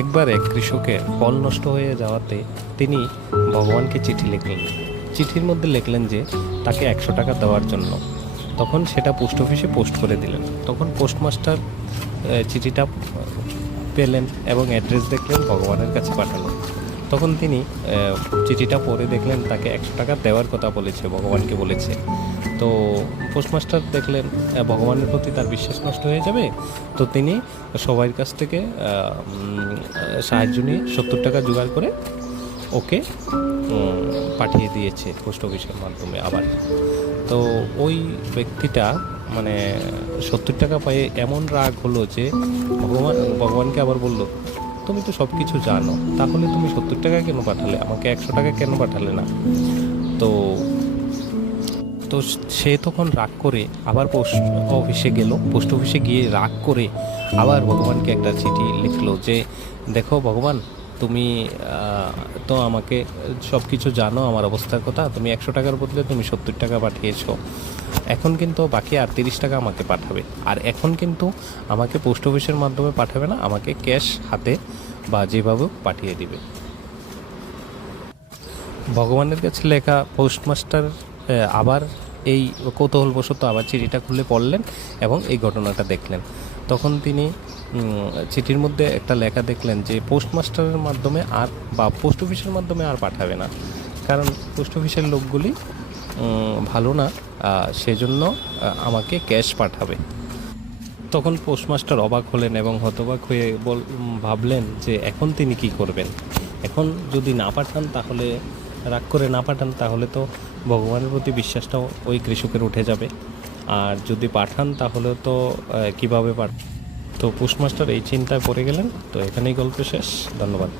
একবার এক কৃষকের ফল নষ্ট হয়ে যাওয়াতে তিনি ভগবানকে চিঠি লিখলেন। চিঠির মধ্যে লিখলেন যে তাকে 100 টাকা দেওয়ার জন্য। তখন সেটা পোস্ট অফিসে পোস্ট করে দিলেন। তখন পোস্টমাস্টার চিঠিটা পেলেন এবং অ্যাড্রেস দেখলেন ভগবানের কাছে পাঠানো। তখন তিনি চিঠিটা পড়ে দেখলেন তাকে 100 টাকা দেওয়ার কথা বলেছে, ভগবানকে বলেছে। তো পোস্টমাস্টার দেখলেন ভগবানের প্রতি তার বিশ্বাস নষ্ট হয়ে যাবে, তো তিনি সবার কাছ থেকে সাহায্য নিয়ে 70 টাকা জোগাড় করে ওকে পাঠিয়ে দিয়েছে পোস্ট অফিসের মাধ্যমে আবার। তো ওই ব্যক্তিটা মানে 70 টাকা পেয়ে এমন রাগ হলো যে ভগবানকে আবার বলল, তুমি তো সব কিছু জানো, তাহলে তুমি 70 টাকা কেন পাঠালে, আমাকে 100 টাকা কেন পাঠালে না? তো তো সে তখন রাগ করে আবার পোস্ট অফিসে গেল। পোস্ট অফিসে গিয়ে রাগ করে আবার ভগবানকে একটা চিঠি লিখলো যে দেখো ভগবান, তুমি তো আমাকে সব কিছু জানো আমার অবস্থার কথা, তুমি 100 টাকার বদলে তুমি 70 টাকা পাঠিয়েছো। এখন কিন্তু বাকি আর 30 টাকা আমাকে পাঠাবে, আর এখন কিন্তু আমাকে পোস্ট অফিসের মাধ্যমে পাঠাবে না, আমাকে ক্যাশ হাতে বা যেভাবে পাঠিয়ে দিবে। ভগবানের কাছে লেখা পোস্টমাস্টার আবার এই কৌতূহলবশত আবার চিঠিটা খুলে পড়লেন এবং এই ঘটনাটা দেখলেন। তখন তিনি চিঠির মধ্যে একটা লেখা দেখলেন যে পোস্টমাস্টারের মাধ্যমে আর বা পোস্ট অফিসের মাধ্যমে আর পাঠাবে না, কারণ পোস্ট অফিসের লোকগুলি ভালো না, সেজন্য আমাকে ক্যাশ পাঠাবে। তখন পোস্টমাস্টার অবাক হলেন এবং হতবাক হয়ে ভাবলেন যে এখন তিনি কি করবেন। এখন যদি না পাঠান, তাহলে রাগ করে না পাঠান, তাহলে তো ভগবানের প্রতি বিশ্বাসটাও ওই কৃষকের উঠে যাবে, আর যদি পাঠান তাহলে তো কীভাবে তো পোস্টমাস্টার এই চিন্তায় পড়ে গেলেন। তো এখানেই গল্প শেষ। ধন্যবাদ।